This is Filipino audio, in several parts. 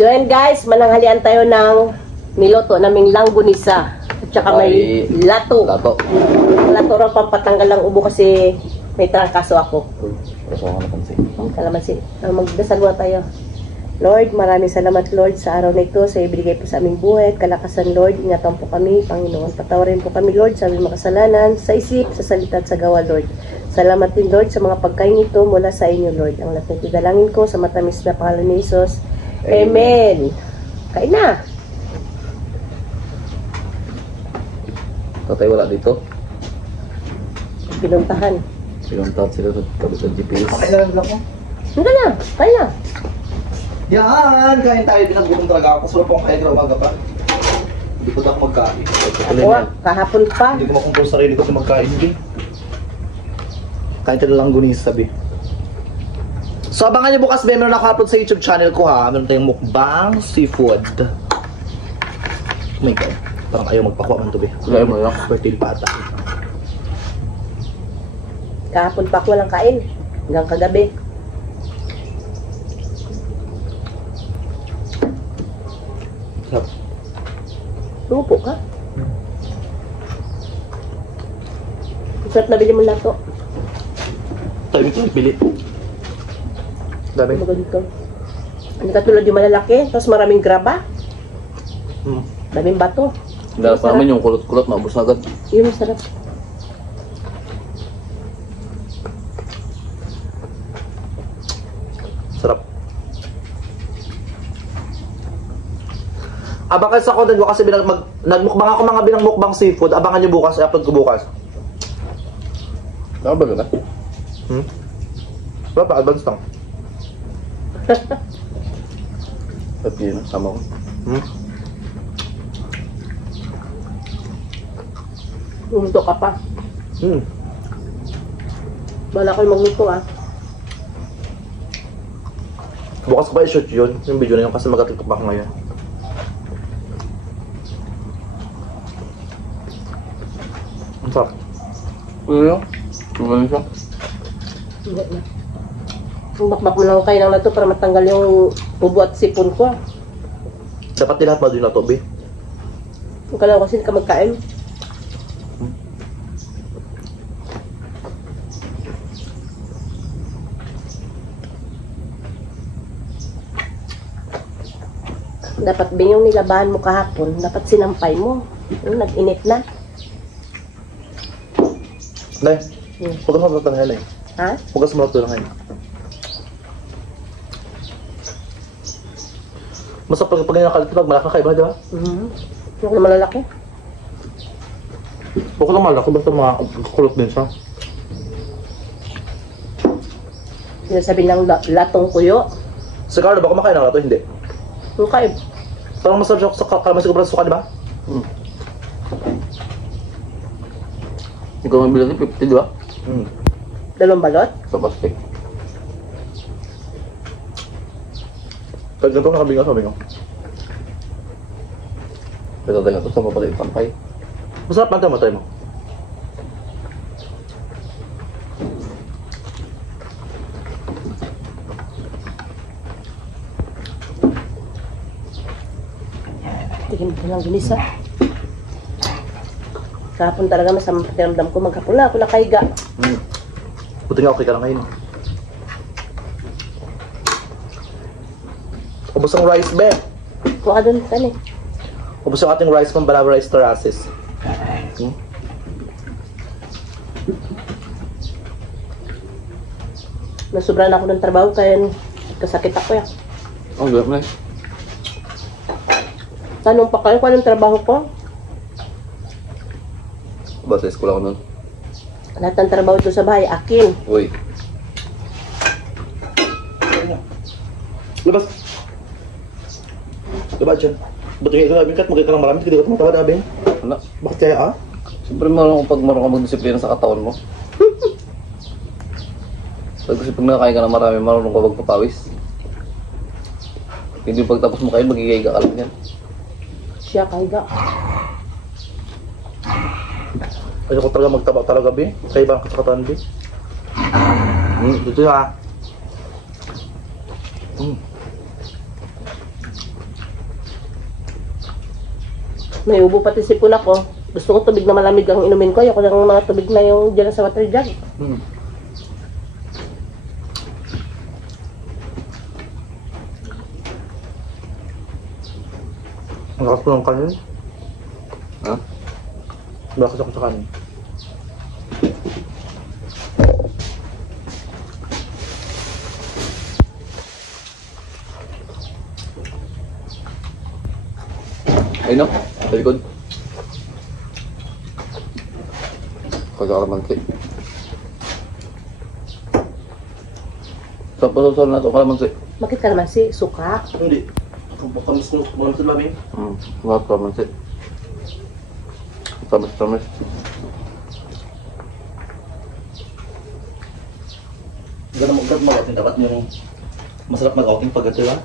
So yan guys, mananghalian tayo ng niloto naming langgunisa. At saka may lato. Lato raw pampatanggal ng ubo kasi may trangkaso ako. Kalamansi. Magdasal muna tayo. Lord, maraming salamat Lord sa araw na ito, sa ibigay po sa aming buhay at kalakasan Lord. Ingatan po kami, Panginoon. Patawarin po kami Lord sa aming makasalanan, sa isip, sa salita at sa gawa Lord. Salamat din Lord sa mga pagkain ito mula sa inyo Lord. Ang lahat ng tidalangin ko sa matamis na pangalan ni Jesus. Amen. Kain na. Tatay wala dito. Pinuntahan. Pinuntahan sila sa GPS. Kain na lang ako. Hindi na. Kain na. Yan! Kain tayo. Pinaggutom talaga ako. Kasi wala pong kain na umaga pa. Hindi ko na ako magkain. Kahapon pa. Hindi ko makumpul sarili ko sa magkain. Kain tayo lang gunis sabi. So abangan nyo bukas, meron ako upload sa YouTube channel ko ha. Meron tayong mukbang seafood. Oh my god. Parang ayaw magpakuha man to be. Ayaw mo lang. Fertile pata. Kahapon pa ako walang kain. Hanggang kagabi. Sarap. Lupo ka? Sarap na bili mo lato. Tayo ito, bili. Dami. Maganda. Hindi katulad yung malalaki, tapos maraming graba. Daming bato. Dahil pa naman yung kulot-kulot, maubos agad. Yun ang sarap. Sarap. Abangan sa content ko kasi nagmukbang ako mga binang mukbang seafood. Abangan nyo bukas, i-upload ko bukas. Saan ba ganda? Wala pa, advance lang. At yun, sama ko. Luto ka pa. Bala ko magluto ah. Bukas ko pa i-shoot yun, yung video na yun kasi mag-tiktok pa ako ngayon. Ang sarap. Ano yun? Ano siya? Hindi na. Bakbak mo lang kayo ng lato para matanggal yung ubo at sipon ko. Dapat nilahat ba din na to, be? Kung kailangan kasi ka magkain. Dapat ba yung nilabahan mo kahapon, dapat sinampay mo. Yung nag-init na. Nay, huwag ka sa ngayon eh. Ha? Huwag ka sa mga ngayon. Basta pag ganyan ka, pag malaki ka, iba, di ba? Huwag na malalaki. Huwag ka lang malaki, basta makakulot din siya. Sinasabi ng latong kuyo. Si Carlo, baka makain ng lato, hindi. Kain. Parang masarap siya sa kalamansi ko sa suka, di ba? Ikaw may bilang 50, di ba? Dalawang balot? Sa plastic. Pag ganito nakabingas, sabi ko. Pero tayo ito, sa pala yung pampay. Masarap lang tayo matay mo. Tingin ko lang ginisa. Kahapon talaga masama pakiramdam ko. Maghapon na ako nakaiga. Buti nga okay ka lang ngayon. Ubus ang rice, be. Kuha ka dun, tani. Ubus ang ating rice from Balawa Rice Terraces. Nasubra na ako ng trabaho kaya kasakit ako yan. Oh, gawin mo na. Tanong pa kayo kung anong trabaho ko? Basta school ako nun. Lahat ng trabaho ito sa bahay, akin. Uy. Labas. Diba dyan? Buti nga ito namin kat, magkita ng marami, hindi ko tumatawad abing. Ano? Bakit kaya ah? Siyempre marunong pag marunong ka magdisiplina sa katawan mo. Kasi pag nakakain ka na marami, marunong ka magpapawis. Hindi pagtapos mo kain, magigay ka lang yan. Siya kaiga. Ayoko talaga magtaba talaga, be. Kaya ba ang kasakatan, be? Dito ha. May ubo pati sipon ako. Gusto ko tubig na malamig ang inumin ko. Ayoko ng mga tubig na yung dyan sa water jug. Ang lakas po ng kanin. Ha? Lakas ako sa kanin. Ay no, sa likod. Kalamansi. Sa pasasal na ito, kalamansi. Bakit kalamansi? Suka? Hindi. Kamis no, mga sa labi. Lahat kalamansi. Tamis. Gano'n mag-outing dapat yung masarap mag-outing pag ito ba?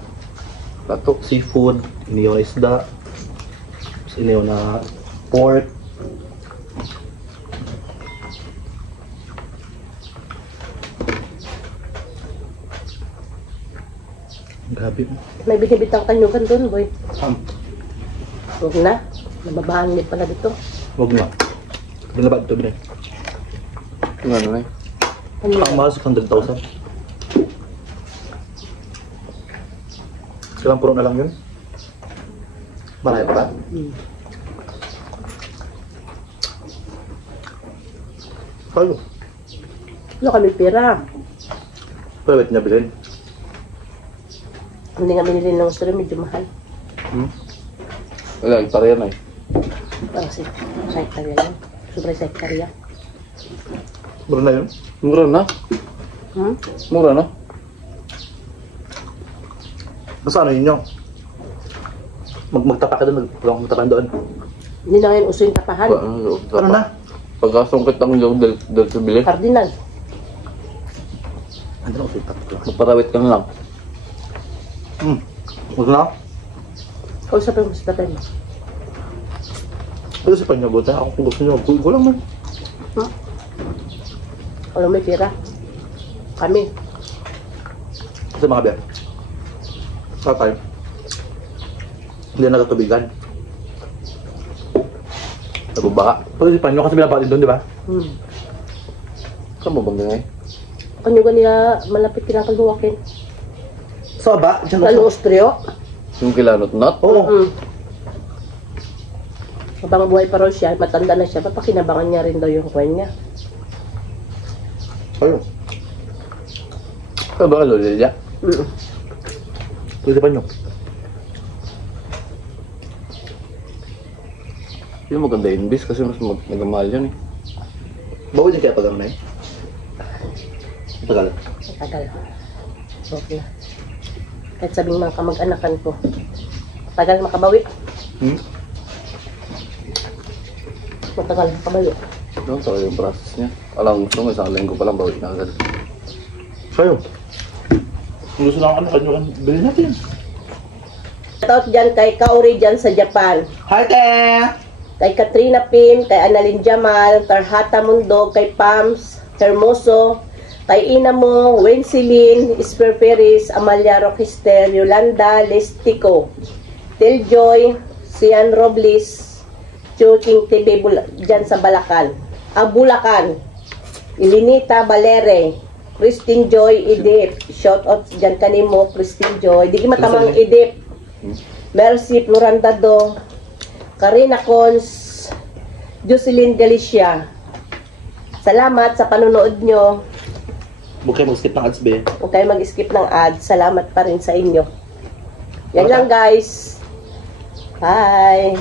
Lato. Seafood, iniyaw na isda, iniyaw na pork. Grabe. May binibitang kanyugan doon, boy. Huwag Huwag na. Nababaan din pala dito. na. Binabad ito, binay. Yung ano na eh. Kanyugan. Ang mahal, 600,000. Ilang puro na lang yun? Marami pa ba? Ano? Wala kami pera. Pero ba't niya bilhin? Hindi nga binili ng gusto rin, medyo mahal. Wala, hektarya na eh. Parang sa hektarya lang. Sobre sa hektarya. Mura na yun? Mura na. Hmm? Mura na. Basta ano yun yung? Magtapa ka doon, magtapan doon. Hindi na ngayon uso yung tapahan. Ano na? Pagkasungkit ang yung del bili. Cardinal. Ano na ulit tapa ko? Magparawit ka na lang. Huwag na? Kausapin mo sa tatay mo. Pero sa panya buta, ako kung gusto nyo, ko lang man. Wala may pera. Kami. Kasi mga bear. Tatay. Hindi na natubigan. Nabubaha. Pero si Panyo kasi binabatin doon, di ba? Saan mo bang ngay? Kanyugan nila malapit kinakaluwakin. Sa baba? Diyan Lalo Austrio. Yung kilanot-not? Oo. Habang buhay pa raw siya, matanda na siya, papakinabangan niya rin daw yung kwan niya. Ayun. Ano ba ka lolo niya? Pero si Panyo. Yung maganda invest kasi mas nagamahal yan eh. Bawal niya kaya pag ano na yun? Tagal. Tagal. Okay. Kahit sabing mga kamag-anakan ko, tagal makabawi. Matagal makabawi. Ano talaga yung process niya? Alam gusto mo, isang linggo pa lang bawi na agad. Sa'yo. Kung gusto lang ano, bilhin natin. Shoutout dyan kay Kaori dyan sa Japan. Hi, te! Kay Katrina Pim, kay Annalyn Jamal, Tarhata Mundog, kay Pams, Hermoso, kay Inamo, Wensilin, Isper Ferris, Amalia Roquister, Yolanda Lestico, Teljoy, Sian Robles, Chuking TV dyan sa Balacan. Bulacan, Ilinita Valere, Christine Joy Idip. Shoutout dyan kanimo, Christine Joy. Di matamang Idip. Mercy Florandado, Karina Cons, Jocelyn Galicia. Salamat sa panonood nyo. Huwag kayo mag-skip ng ads, be. Huwag kayo mag-skip ng ads. Salamat pa rin sa inyo. Yan lang guys. Bye!